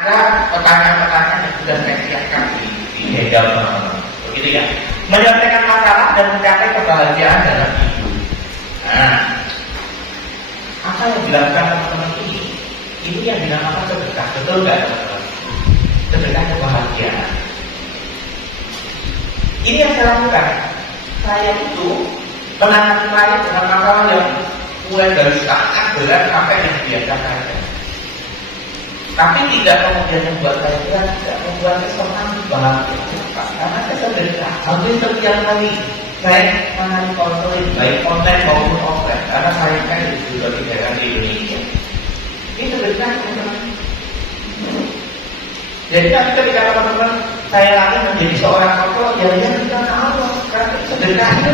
Ada pertanyaan-pertanyaan yang sudah saya siapkan di handle, begitu ya. Menyelesaikan masalah dan mencapai kebahagiaan dalam hidup. Nah, apa yang dilakukan teman-teman ini? Ini yang dinamakan sedekah, betul nggak teman-teman? Sedekah kebahagiaan. Ini yang saya lakukan. Saya itu menangani klien dengan masalah yang mulai dari sangat berat sampai yang biasa saja. Tapi tidak kemudian membuat saya berat, tidak membuat saya senang bahagia. Karena saya sedekah. Hampir setiap hari saya menangani konseling baik online maupun offline. Karena saya kan juga tidak di Indonesia. Ini sedekah teman-teman. Jadi nanti ketika teman-teman saya lagi menjadi seorang konselor, ya dia tidak tahu. Karena sedekah itu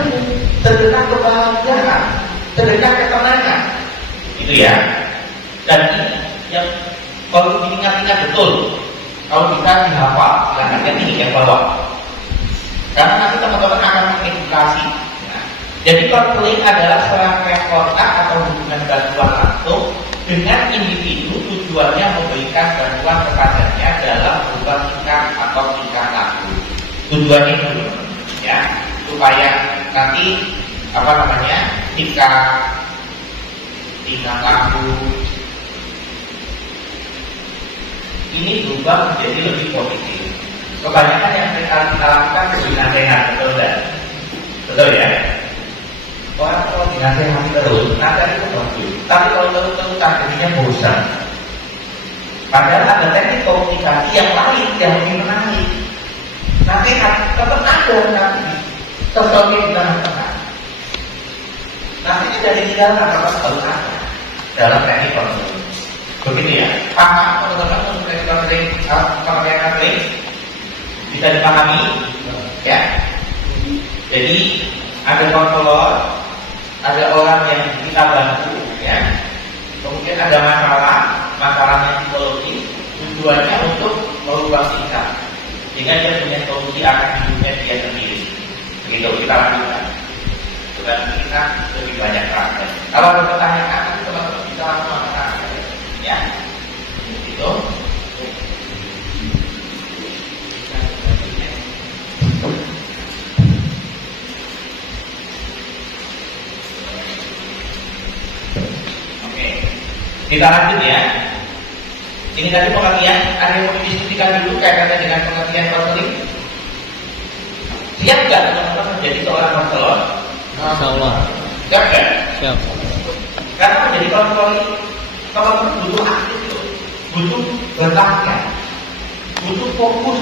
sedekah kebahagiaan, sedekah ketenangan, gitu ya. Dan ini yang kalau diingat-ingat betul, kalau bisa dihafal, silahkan ini yang bawah. Karena nanti teman-teman akan mengedukasi. Nah, jadi konseling adalah serangkaian kontak atau hubungan bantuan langsung dengan individu, tujuannya memberikan bantuan kepadanya dalam berupa tingkah atau tingkah laku. Tujuannya itu, ya, supaya nanti tingkah laku ini berubah menjadi lebih positif. Kebanyakan yang kita lakukan lebih nasihat, betul tidak? Betul ya? Orang kalau dinasihati terus, nasihat itu bagus. Tapi kalau terus jadinya bosan. Padahal ada teknik komunikasi yang lain yang lebih menarik. Nasihat tetap ada, tapi sesuatu di tengah-tengah. Nasihat dari di dalam atau harus ada dalam teknik komunikasi. Begitu ya, paham teman-teman untuk pengertian konseling bisa dipahami, ya. Jadi ada konselor, ada orang yang kita bantu, ya. Kemudian ada masalahnya psikologis, tujuannya untuk merubah sikap, sehingga dia punya solusi akan hidupnya dia sendiri. Begitu kita lakukan. Dan kita lebih banyak praktek. Kalau ada pertanyaan, nanti teman-teman bisa langsung mengatakan. Ya, itu. Oke, kita lanjut ya. Ini tadi pengertian. Ada yang mau didiskusikan dulu kaitannya dengan pengertian konseling? Siap nggak teman-teman menjadi seorang konselor? Insyaallah. Siap nggak? Siap. Karena menjadi konselor teman-teman butuh aktif, butuh bertanya, butuh fokus,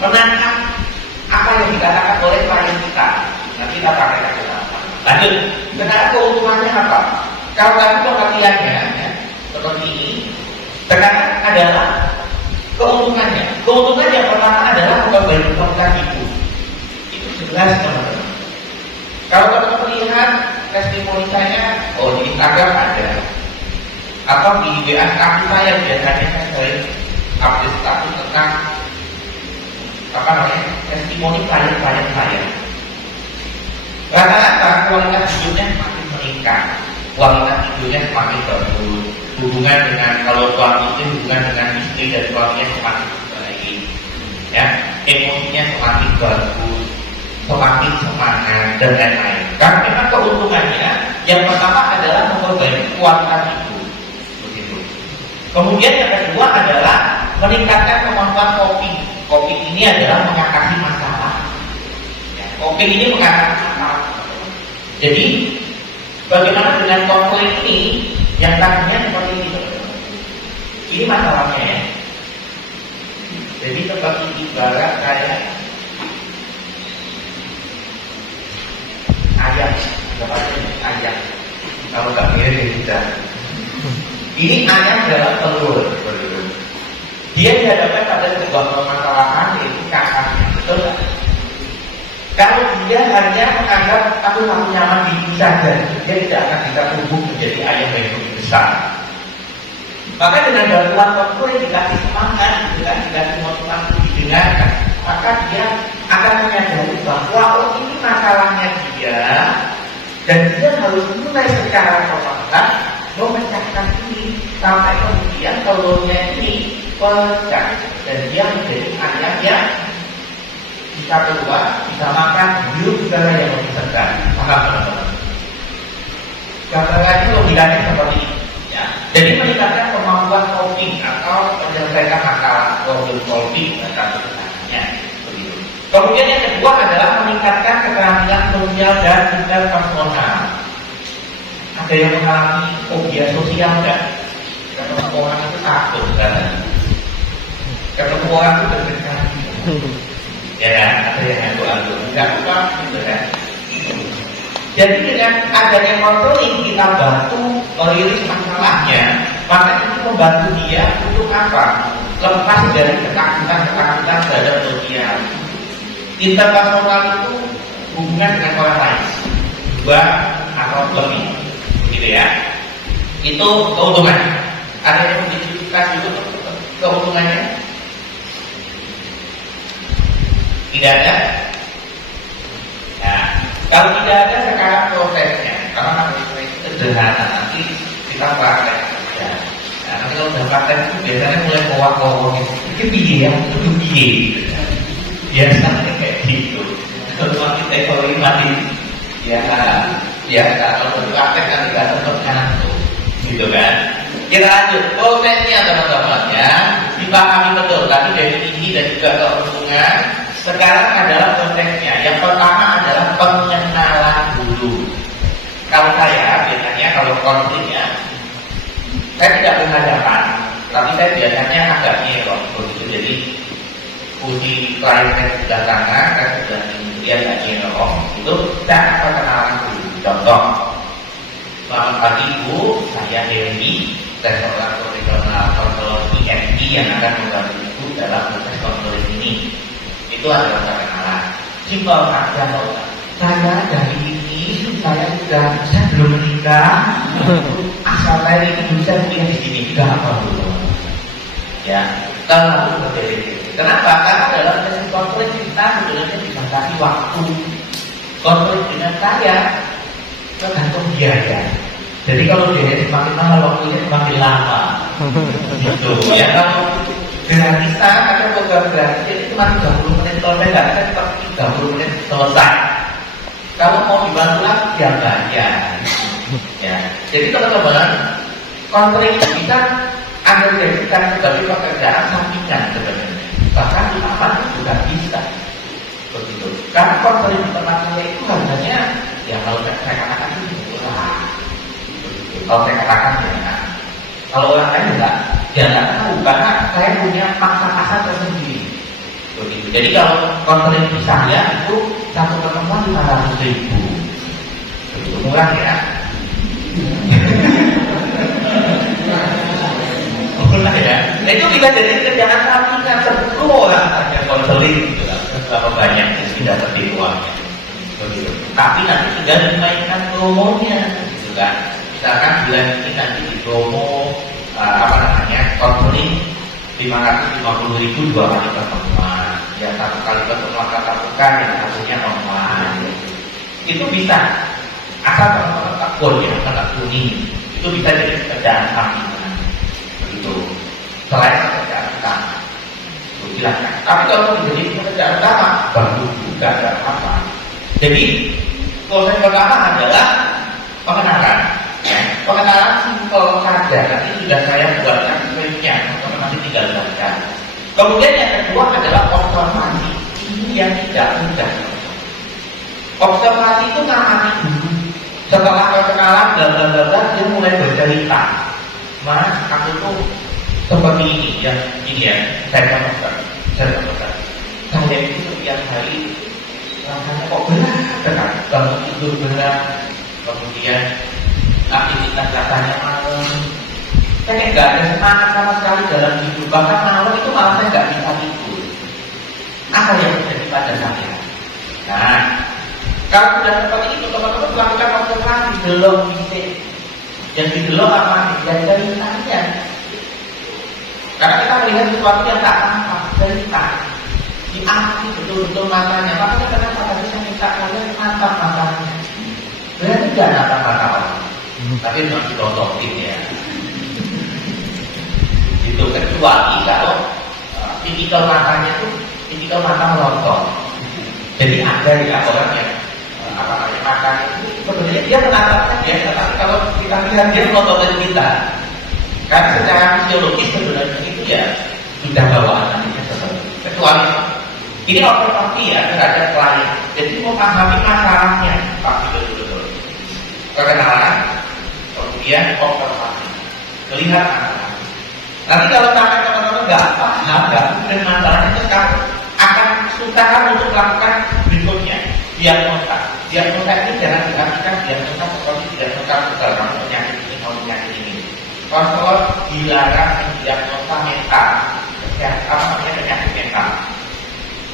menangkap apa yang dikatakan oleh klien kita. Nanti kita pakai kata-kata. Lanjut, sekarang keuntungannya apa? Kalau tadi pengertiannya ya, seperti ini, sekarang adalah keuntungannya. Keuntungan yang pertama adalah memperbaiki kualitas hidup. Itu jelas teman-teman. Kalau teman-teman lihat testimoni saya, di Instagram ada. Atau di WA status saya biasanya saya sering update status tentang testimoni klien-klien saya. Rata-rata kualitas hidupnya semakin meningkat, kualitas hidupnya semakin bagus. Hubungan dengan kalau hubungan dengan istri dan suaminya semakin baik, ya, emosinya semakin bagus, semakin semangat dan lain-lain. Karena memang keuntungannya yang pertama adalah memperbaiki kualitas hidup. Kemudian yang kedua adalah meningkatkan kemampuan kopi. Kopi ini adalah mengatasi masalah. Ya, kopi ini mengatasi masalah. Jadi bagaimana dengan konseling ini yang tadinya seperti ini? Ini masalahnya ya. Jadi seperti ibarat kayak ayam, ayam. Kalau nggak mirip tidak. Ini ayam dalam telur. Dia dihadapkan pada sebuah permasalahan yaitu kakaknya, betul nggak? Kalau dia hanya menganggap aku nyaman di saja, dia tidak akan bisa tumbuh menjadi ayam yang lebih besar. Maka dengan bantuan konseling dikasih semangat, dikasih motivasi didengarkan, maka dia akan menyadari bahwa ini masalahnya dia, dan dia harus mulai secara perlahan memecahkan ini sampai kemudian telurnya ini pecah dan dia menjadi ayam yang bisa keluar, bisa makan, hidup udara yang lebih segar. Paham teman-teman? Gambarannya logikanya seperti ini. Ya. Jadi meningkatkan kemampuan coping atau menyelesaikan masalah problem solving dalam sebenarnya. Kemudian yang kedua adalah meningkatkan keterampilan sosial dan interpersonal. Ada yang mengalami fobia sosial kan? Ketemu orang itu takut kan? Ketemu orang itu terdekat. Ya kan? Ada yang ngaku-ngaku, nggak apa gitu kan? Jadi dengan adanya konseling kita bantu merilis masalahnya, maka itu membantu dia untuk apa? Lepas dari ketakutan terhadap sosial. Interpersonal itu hubungan dengan orang lain, dua atau lebih, gitu ya. Itu keuntungan. Ada yang menunjukkan juga keuntungannya? Tidak ada. Nah, kalau tidak ada sekarang prosesnya, karena sederhana nanti kita praktek. Ya. Nah, nanti kalau sudah praktek itu biasanya mulai kowak-kowak gitu. Itu piye ya, itu piye. Biasanya kayak gitu. Kalau kita ekonomi mati, ya kalau berpraktek kan tidak tetap ngantuk, gitu kan? Kita lanjut prosesnya teman-teman ya, dipahami betul. Tapi dari ini dan juga keuntungan. Sekarang adalah prosesnya. Yang pertama adalah pengenalan dulu. Kalau saya biasanya kalau konfliknya, saya tidak berhadapan, tapi saya biasanya agak nyerok begitu. Jadi uji klien saya sudah tangan, saya sudah dia agak nyerok. Itu saya akan perkenalan dulu. Contoh, selamat pagi Bu, saya Dewi, saya seorang profesional konselor IMP yang akan membantu Ibu dalam proses konseling ini. Itu adalah perkenalan. Simpel saja, saya dari ini, saya belum menikah. Asal saya ini bisa kuliah di sini, tidak apa dulu. Ya, kalau berbeda. Kenapa? Karena dalam proses konflik kita sebenarnya dibatasi waktu. Konflik dengan saya tergantung biaya. Jadi kalau biaya semakin mahal, waktunya semakin lama. Gitu. Ya kalau dengan kita ada program gratis itu cuma 30 menit selesai, nggak ada seperti 30 menit selesai. Kalau mau dibantu lagi ya bayar. Ya, jadi teman-teman, konseling itu bisa Anda jadikan sebagai pekerjaan sampingan sebenarnya. Bahkan di aman juga bisa. Begitu. Karena konseling di tempat saya itu harganya, ya kalau saya katakan itu murah. Begitu. Kalau saya katakan ya, kalau orang lain enggak. Ya nggak tahu, karena saya punya masa-masa tersendiri. Begitu. Jadi kalau konseling di saya itu satu pertemuan 500.000. Begitu murah ya. Murah ya. Nah, itu bisa jadi kerjaan sampingan 10 orang saja konseling gitu lah. Berapa banyak tidak tertipu uangnya. Begitu. Tapi nanti tinggal dimainkan promonya, gitu kan. Misalkan bulan ini nanti di promo konseling 550.000 2 kali pertemuan. Ya 1 kali pertemuan tatap muka, yang satunya online. Itu bisa. Asal teman-teman takut ya, tak kuning. Itu bisa jadi pekerjaan sampingan. Begitu. Selain pekerjaan utama. Silakan. Tapi kalau menjadi pekerjaan utama, baru juga tidak apa. Jadi proses pertama adalah pengenalan. Pengenalan simpel saja. Nanti sudah saya buatkan skripnya, nanti tinggal baca. Kemudian yang kedua adalah observasi. Ini yang tidak mudah. Observasi itu namanya dulu. Setelah perkenalan dan dia mulai bercerita. Mas, aku tuh seperti ini ya, saya temukan. Saya itu setiap hari rasanya kok berat, bangun tidur berat, kemudian aktivitas rasanya malam. Saya nggak ada semangat sama sekali dalam hidup. Bahkan malam itu malah saya nggak bisa tidur. Apa yang terjadi pada saya? Nah, kalau sudah seperti itu, teman-teman melakukan observasi delok fisik. Yang didelok apa? Yang ceritanya. Karena kita melihat sesuatu yang tak tampak, cerita. Diamati betul-betul matanya. Makanya kenapa tadi saya minta kalian natap matanya. Berarti tidak natap mata orang. Tapi memang ditontokin ya. Itu kecuali kalau tipikal matanya tuh tipikal mata melontok. Jadi ada ya orang yang apa namanya makan itu sebenarnya dia menatapnya biasa, tapi kalau kita lihat dia melontotin kita, karena secara fisiologis sebenarnya itu ya sudah bawaan nantinya sebenarnya. Kecuali ini observasi ya terhadap klien. Jadi memahami masalahnya pasti betul-betul. Perkenalan, kemudian observasi, melihat masalah. Nanti kalau teman-teman nggak paham, nggak mungkin masalahnya itu akan susah untuk melakukan berikutnya diagnosa. Diagnosa ini jangan diartikan diagnosa seperti diagnosa dalam penyakit ini atau penyakit ini. Kalau dilarang diagnosa mental, apa namanya penyakit mental,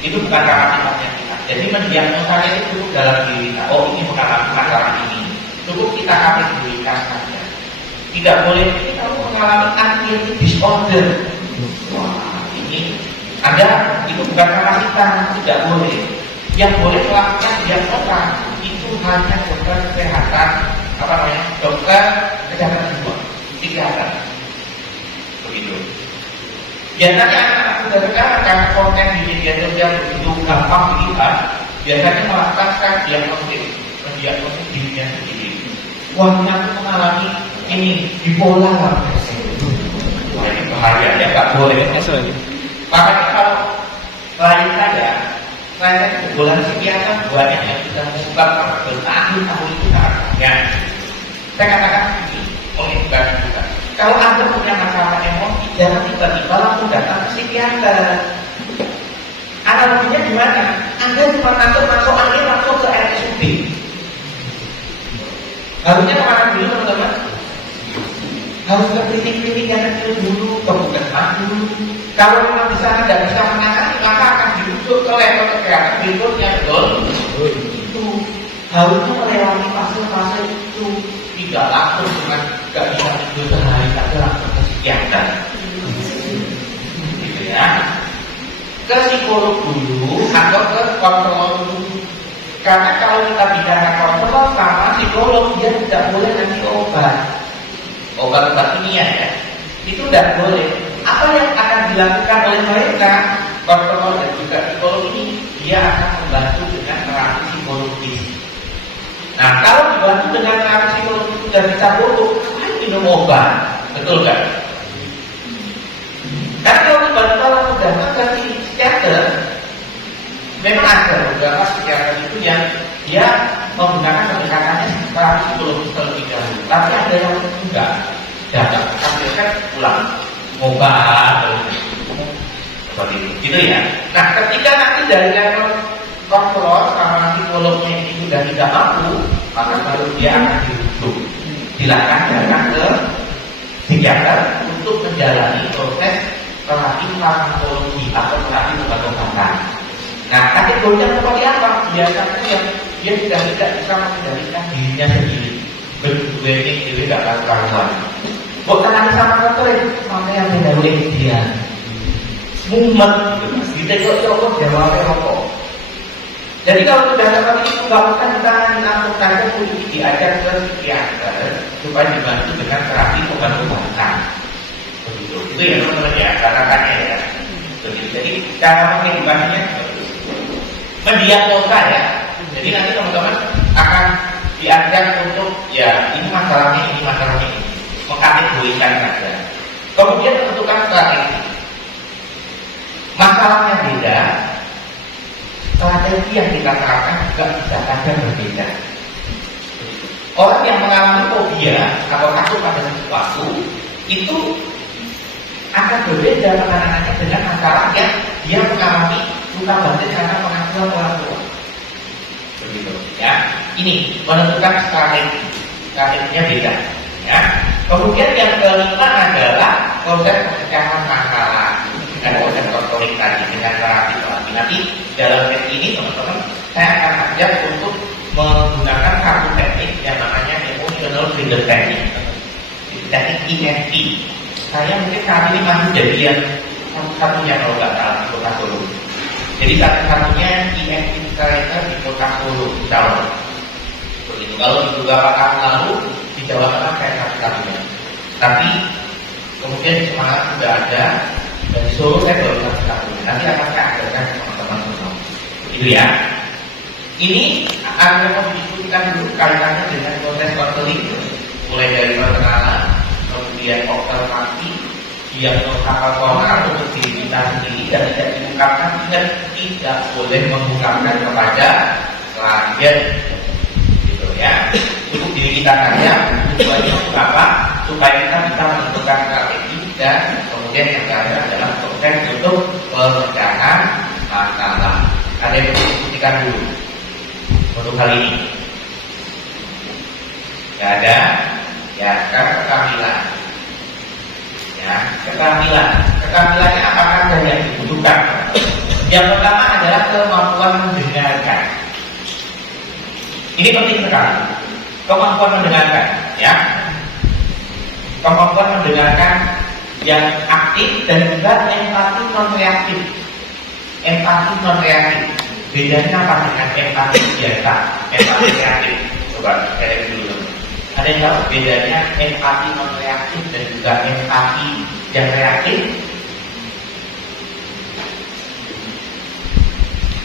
itu bukan karena sifatnya kita. Jadi mendiagnosanya itu cukup dalam diri kita. Oh, ini mengalami masalah ini. Cukup kita kategorikan saja. Tidak boleh ini kamu mengalami anxiety disorder. Wah, ini Anda itu bukan karena kita, tidak boleh. Yang boleh melakukan diagnosa itu hanya dokter kesehatan, apa namanya, dokter kesehatan jiwa, psikiater. Begitu. Biasanya anak-anak muda sekarang karena konten di media sosial begitu gampang dilihat, biasanya melakukan diagnostik, mendiagnosis dirinya sendiri. Wah, aku mengalami ini bipolar. Wah, ini bahaya ya, nggak boleh. Makanya kalau klien saya kebetulan psikiater banyak yang sudah mengubah bertahun-tahun itu caranya. Saya katakan begini, mengubah juga. Kalau Anda punya masalah emosi, jangan tiba-tiba langsung datang ke psikiater. Analoginya gimana? Anda cuma masuk angin langsung ke RSUD. Harusnya kemana dulu teman-teman? Harus ke klinik-klinik yang kecil dulu, ke puskesmas dulu. Kalau memang di sana tidak bisa menangani, maka akan dirujuk ke level kesehatan berikutnya, betul? Itu harusnya melewati fase-fase itu, tidak langsung dengan gak bisa tidur sehari saja langsung ke psikiater. Gitu ya. Ke psikolog dulu atau ke konselor dulu. Karena kalau kita bicara konselor sama psikolog, dia tidak boleh ngasih obat kimia ya. Itu tidak boleh. Apa yang akan dilakukan oleh mereka, konselor dan juga psikolog ini, dia akan membantu dengan terapi psikologis. Nah, kalau dibantu dengan terapi psikologis sudah bisa buruk, kan minum obat, betul kan? Karena kalau tiba-tiba langsung datang ke psikiater, memang ada beberapa psikiater itu yang dia menggunakan pendekatannya terapi psikologis terlebih dahulu. Tapi ada yang enggak, datang hasilkan pulang obat seperti itu, gitu ya. Nah, ketika nanti dari level konselor sama psikolognya ini sudah tidak mampu, maka baru dia akan dirujuk, silakan datang ke psikiater untuk menjalani proses terapi farmakologi atau terapi obat-obatan. Nah, kategorinya seperti apa? Biasanya yang dia sudah tidak bisa mengendalikan dirinya sendiri, berdua ini tidak karuan. Bukan hanya sama dokter, sama yang mendahului dia. Mumet, ditengok-tengok jawabnya rokok. Jadi kalau sudah seperti itu, nggak usah ditangani langsung saja, kudu diajak ke psikiater supaya dibantu dengan terapi obat-obatan. Begitu. Itu ya teman-teman ya, katakannya ya. Begitu. Jadi cara mengedukasinya mendiagnosa ya. Jadi nanti teman-teman akan diajak untuk ya ini masalahnya ini, mengkategorikan saja. Kemudian menentukan strategi. Masalahnya beda, strategi yang kita terapkan juga bisa saja berbeda. Orang yang mengalami fobia atau takut pada sesuatu itu akan berbeda penanganannya dengan masalah yang dia mengalami luka batin karena pengakuan orang tua. Begitu ya. Ini menentukan strateginya beda. Ya. Kemudian yang kelima adalah proses pemecahan masalah dengan proses konseling tadi dengan terapi. Nanti dalam set ini teman-teman saya akan ajak untuk menggunakan satu teknik yang namanya emotional freedom technique. Teknik EFT. Saya mungkin saat ini masih jadi yang satu-satunya kalau nggak salah di Kota Solo. Jadi satu-satunya EFT trainer di Kota Solo, Jawa. Begitu. Kalau di beberapa tahun lalu di Jawa Tengah saya satu-satunya. Tapi kemudian di Semarang sudah ada, dan di Solo saya baru satu-satunya. Gitu ya. Ini akan mau diskusikan dulu kaitannya dengan proses konseling, mulai dari perkenalan, kemudian observasi, diagnosa personal untuk diri kita sendiri dan tidak diungkapkan, dan tidak boleh mengungkapkan kepada klien, gitu ya. Untuk diri kita saja, tujuannya untuk apa? Supaya kita bisa menentukan strategi dan kemudian yang terakhir adalah proses untuk pemecahan masalah. Ada yang perlu diskusikan dulu untuk hal ini. Tidak ada. Ya, sekarang keterampilan. Ya, keterampilan. Keterampilannya apakah ada yang dibutuhkan? Yang pertama adalah kemampuan mendengarkan. Ini penting sekali. Kemampuan mendengarkan, ya. Kemampuan mendengarkan yang aktif dan juga empati non reaktif. Empati non reaktif. Bedanya apa dengan empati biasa? Empati reaktif. Coba saya dulu. Ada yang tahu bedanya empati non reaktif dan juga empati yang reaktif?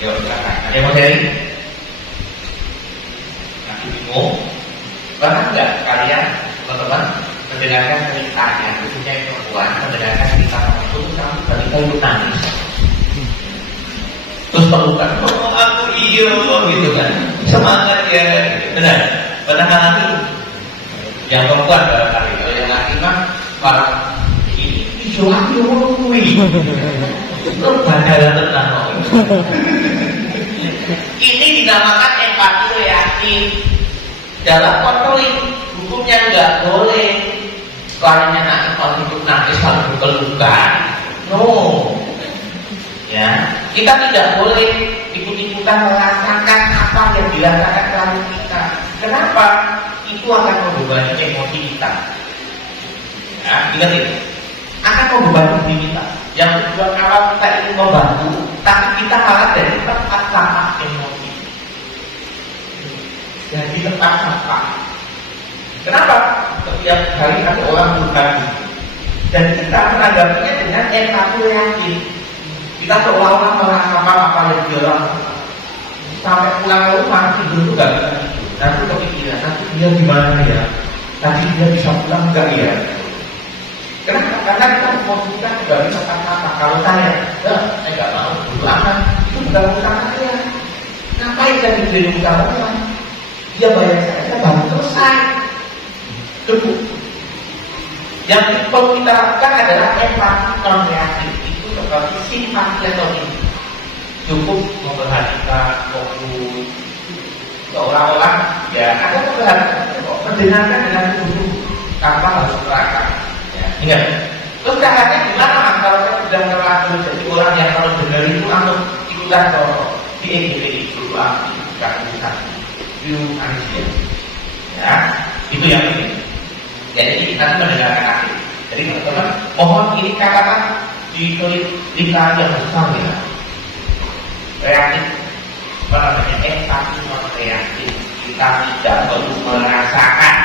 Yuk, silakan. Ada yang mau sharing? Masih bingung? Pernah nggak kalian, teman-teman, mendengarkan ceritanya, khususnya yang perempuan, mendengarkan cerita itu sampai ketika itu nangis, terus pelukan, oh aku iyo, gitu kan, semangat ya, benar. Pernah ngalami? Yang perempuan barangkali, kalau yang laki mah malah ini, iyo aku ngomongin, terus bandaran tenang. Ini dinamakan empati reaktif. Dalam konseling hukumnya nggak boleh kliennya nangis kalau hidup nangis kalau berpelukan. No, ya kita tidak boleh ikut-ikutan merasakan apa yang dirasakan klien kita. Kenapa? Itu akan membebani emosi kita. Ya, ingat itu akan membebani diri kita. Yang tujuan awal kita itu membantu, tapi kita malah dari tempat sampah emosi. Jadi tempat sampah. Kenapa? Setiap hari ada orang berbagi dan kita menanggapinya dengan empati reaktif. Kita seolah-olah merasakan apa yang dia lakukan. Sampai pulang ke rumah tidur itu gak bisa tidur. Nanti kepikiran, nanti dia gimana ya? Nanti dia bisa pulang enggak ya? Kenapa? Karena kita memposisikan sebagai tempat sampah. Kalau saya nggak mau berdoa, itu bukan urusan saya. Ngapain saya diberi ucapan? Dia bayar saya baru selesai. Cukup. Yang perlu kita lakukan adalah empati non reaktif. Itu seperti sifat platonik. Cukup memperhatikan, fokus. Seolah-olah ya ada memperhatikan, mendengarkan dengan tubuh tanpa harus terakan. Ya, ingat. Terus caranya gimana? Kalau saya sudah terlanjur jadi orang yang kalau dengar itu langsung ikutan kalau di EGPI itu bukan urusan. Itu manusia. Ya, itu yang penting. Jadi nanti mendengarkan akhir. Jadi teman-teman, mohon ini katakan di lingkaran yang besar ya. Reaktif, apa namanya? Empati non reaktif. Kita tidak perlu merasakan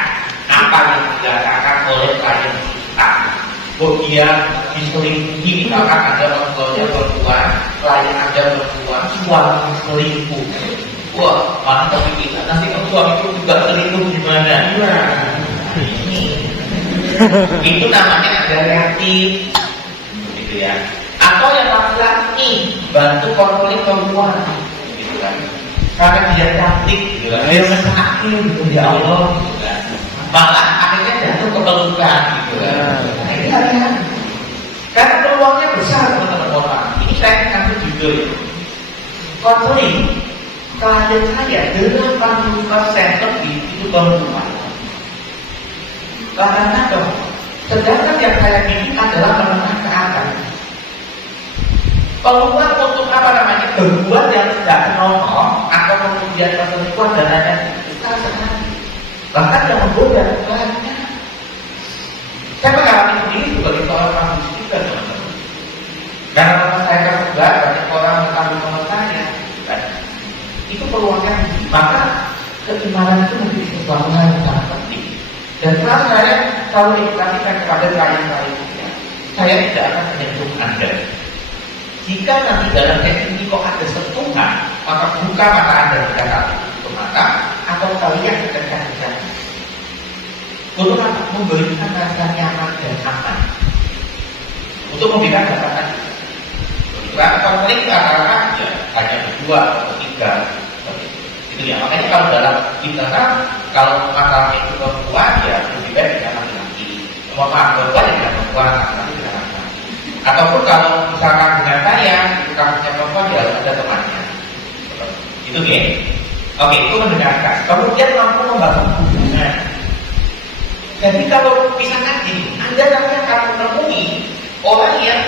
apa yang dirasakan oleh klien kita. Kok dia diselingkuhi, misalkan ada orang perempuan, klien ada perempuan, suami selingkuh. Wah, mana kepikiran nanti suami itu juga selingkuh gimana? Ini itu namanya ada reaktif, gitu ya. Atau yang laki-laki bantu konflik perempuan, gitu kan? Karena dia cantik, gitu kan? Dia mesakti, gitu ya Allah, gitu kan? Malah akhirnya jatuh ke pelukan, gitu kan? Nah, ini kalian, karena peluangnya besar teman-teman orang. Ini saya kasih judul konflik. Klien saya 80% lebih itu perempuan. Karena dong, sedangkan yang saya bikin adalah menengah ke atas. Peluang untuk apa namanya berbuat yang tidak senonoh atau kemudian perselingkuhan dan lain-lain besar sekali. Bahkan yang menggoda banyak. Saya mengalami sendiri sebagai seorang mahasiswa juga, teman-teman. Karena saya kerja banyak orang mengambil nomor saya. Itu peluangnya, maka keimanan itu menjadi sesuatu yang sangat penting. Dan setelah saya selalu edukasikan kepada klien-klien saya tidak akan menyentuh Anda. Jika nanti dalam sesi ini kok ada sentuhan, maka buka mata Anda jika saat itu tutup mata, atau kalian ketika bicara. Untuk memberikan rasa nyaman dan aman. Untuk memberikan rasa tadi. Konflik antara ya hanya berdua atau tiga. Itu ya. Makanya kalau dalam internal, kalau masalahnya itu perempuan, ya lebih baik dengan laki-laki. Maaf, perempuan dengan perempuan, laki-laki dengan laki-laki. Ataupun kalau misalkan dengan saya, itu kasusnya perempuan, ya harus ada temannya. Itu ya. Oke, itu mendengarkan. Kemudian mampu membangun hubungan. Jadi kalau misalkan ini, Anda nanti akan menemui orang yang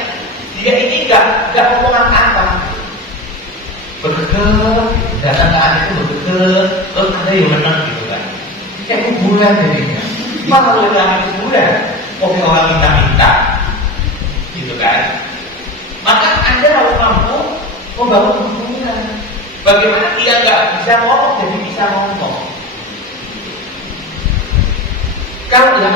dia ini enggak ngomong apa, berdekat, datang ke Anda itu berdekat, terus Anda yang menang gitu kan. Kayak kuburan jadinya. Malah lebih lagi kuburan, kopi orang minta-minta, gitu kan. Maka Anda harus mampu membangun hubungan. Bagaimana dia nggak bisa ngomong jadi bisa ngomong. Kalau dia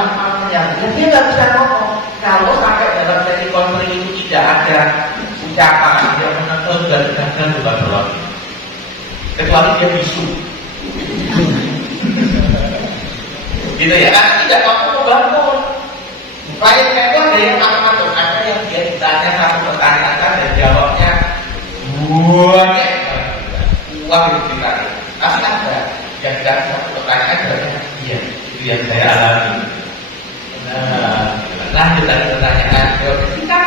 yang dia nggak bisa ngomong. Kalau sampai dalam sesi konseling itu tidak ada ucapan yang menentukan dan gagal juga belum. Kecuali dia bisu. Gitu ya, karena tidak mampu membangun. Klien saya itu ada yang macam-macam, ada yang dia ditanya satu pertanyaan dan jawabnya banyak. Uang itu ditarik. Tapi ada yang tidak satu pertanyaan jawabnya iya. Itu yang saya alami. Lanjut lagi pertanyaan. Jawabnya singkat.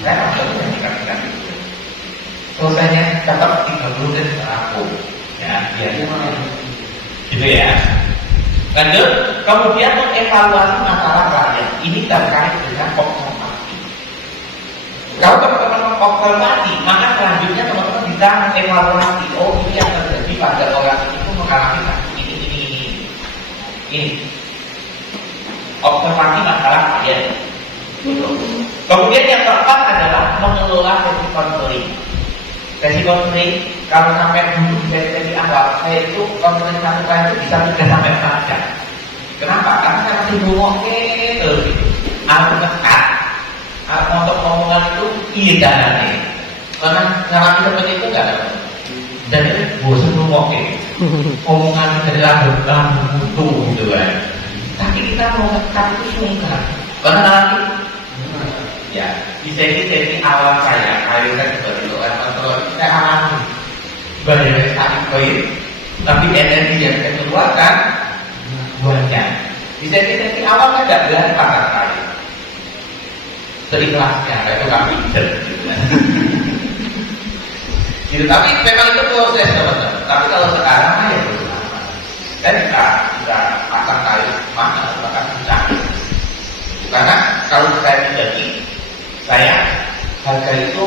Saya maksudnya singkat. Selesainya dapat 30 menit aku. Ya, gitu ya. Lanjut, kemudian mengevaluasi masalah klien. Ini terkait dengan observasi. Kalau teman-teman observasi, maka selanjutnya teman-teman bisa mengevaluasi. Oh, ini yang terjadi pada orang itu mengalami ini. Observasi masalah klien. Kemudian yang keempat adalah mengelola sesi konseling. Sesi konseling, kalau sampai dulu di sesi awal, saya itu konseling satu kali itu bisa 3 sampai 4 jam. Kenapa? Karena saya masih ngomong terus gitu. Aku ngekat. Untuk omongan itu iya jalannya. Karena ngalami seperti itu nggak ada. Dan itu bosan ngomong omongan dari lagu butuh gitu kan. Tapi kita mau ngekat itu sungkan. Karena nanti ya di sesi awal saya seperti itu kan kontrol saya alami banyak sekali poin, tapi energi yang saya keluarkan banyak. Di sesi awal saya tidak berani patah kali seikhlasnya, itu kami gitu. Tapi memang itu proses teman-teman. Tapi kalau sekarang ya belum lama. Saya bisa pasang kali mana bahkan bisa. Karena kalau saya pribadi, saya harga itu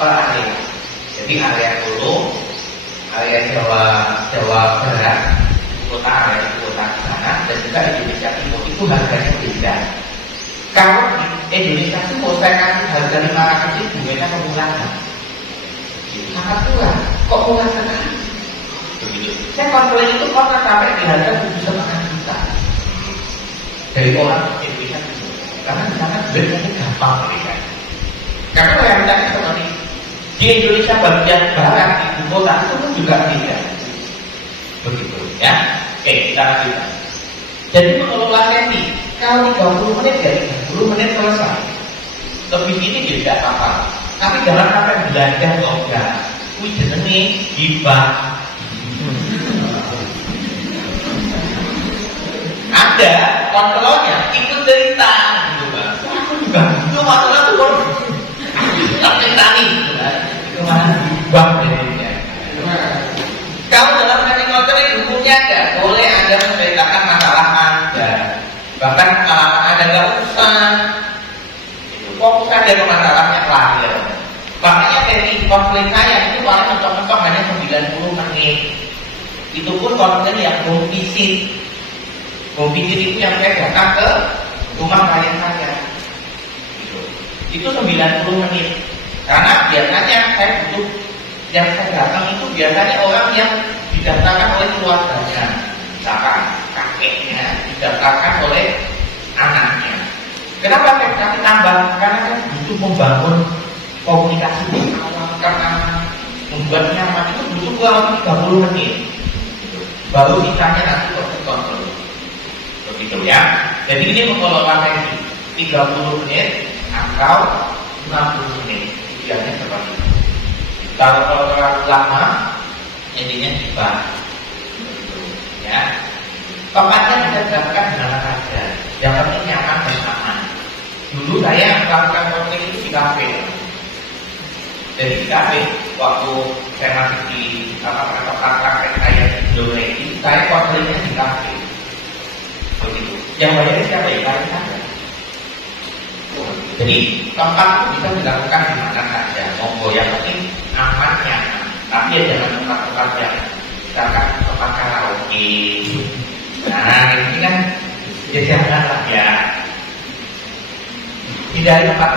per area. Jadi area Solo, area Jawa Barat, kota di sana, dan juga Indonesia Timur itu harganya beda. Kalau di Indonesia Timur saya kasih harga 500 ribu, mereka pengulangan. Sangat murah, kok murah sekali? Begitu. Saya konseling itu pernah sampai di harga 7,5 juta dari orang Indonesia Timur. Karena di sana belinya gampang mereka. Karena realitanya seperti di Indonesia bagian barat di ibu kota itu pun juga tidak. Begitu ya. Oke, kita lanjutkan. Jadi mengelola sesi, kalau 30 menit ya 30 menit selesai. Lebih ini tidak apa-apa. Tapi jangan sampai belajar logam. Wih jenenge hibah. Ada kontrolnya ikut cerita gitu kan. Aku juga itu masalah tuh tak ceritani itu mana bang jadinya. Kalau dalam sesi konseling hukumnya tidak boleh Anda menceritakan masalah Anda, bahkan pengalaman Anda nggak usah. Fokus aja ke masalahnya klien. Makanya sesi konseling saya itu paling mentok-mentok hanya 90 menit. Itu pun konseling yang belum visit. Kompitir itu yang saya datang ke rumah klien saya. Itu 90 menit. Karena biasanya saya butuh yang saya datang itu biasanya orang yang didaftarkan oleh keluarganya, misalkan kakeknya, didaftarkan oleh anaknya. Kenapa saya kasih tambah? Karena saya butuh membangun komunikasi awal karena membuat nyaman itu butuh kurang 30 menit. Baru sisanya nanti proses kontrol. Begitu ya. Jadi ini mengelola sesi 30 menit atau 60 menit. Idealnya seperti itu. Kalau terlalu lama, intinya dibahas. Ya. Tempatnya bisa dilakukan di mana saja. Yang penting nyaman dan aman. Dulu saya melakukan coaching itu di kafe. Jadi di kafe, waktu saya masih di praktek saya di Indonesia, saya coachingnya di kafe. Begitu. Yang banyak siapa ya? Kalian saja. Jadi tempat itu bisa dilakukan di mana saja. Monggo yang penting aman nyaman. Tapi ya jangan tempat-tempat yang misalkan tempat karaoke. Nah ini kan ya janganlah ya. Tidak ada tempat